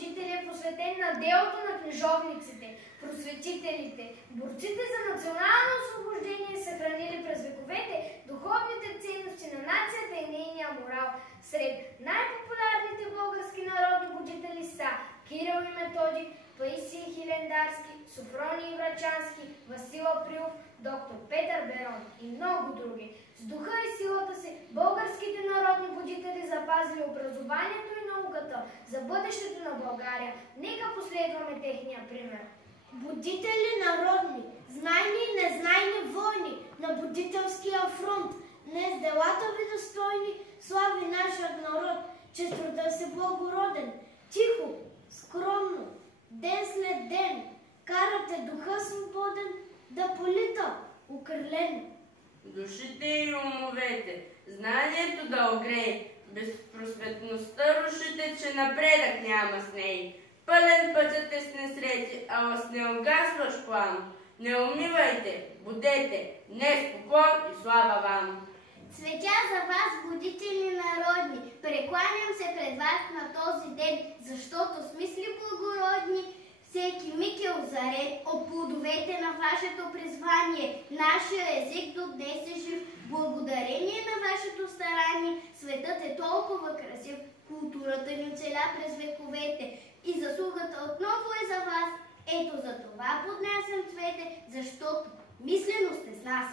будители е посветен на делото на книжовниците, просветителите, борците за национално освобождение, съхранили през вековете духовните ценности на нацията и нейния морал. Сред най-популярните български народни будители са Кирил и Методий, Паисий Хилендарски, Софроний Врачански, Васил Априлов, доктор Петър Берон и много други. С духа и силата си българските народни будители запазили образованието и науката за бъдещето на България. Нека последваме техния пример. Будители народни, знайни и незнайни войни на будителския фронт, днес делата ви достойни, слави нашият народ, че труда си благороден, тихо, скромно, ден след ден, карате духа свободен да полита укрилен. Душите и умовете, знанието да огрее, безпросветността рушите, че напредък няма с ней. Пълен пътят е с несрети, ала с неугасващ план. Не умивайте, будете, днес поклон и слава вам! Цветя за вас, будители народни, прекланям се пред вас на този ден, защото с мисли благородни всеки миг е озарен от плодовете на вашето призвание. Нашия език до днес е жив. Благодарение на вашето старание, светът е толкова красив, културата ни оцеля през вековете и заслугата отново е за вас. Ето за това поднасям цвете, защото мислено сте с нас.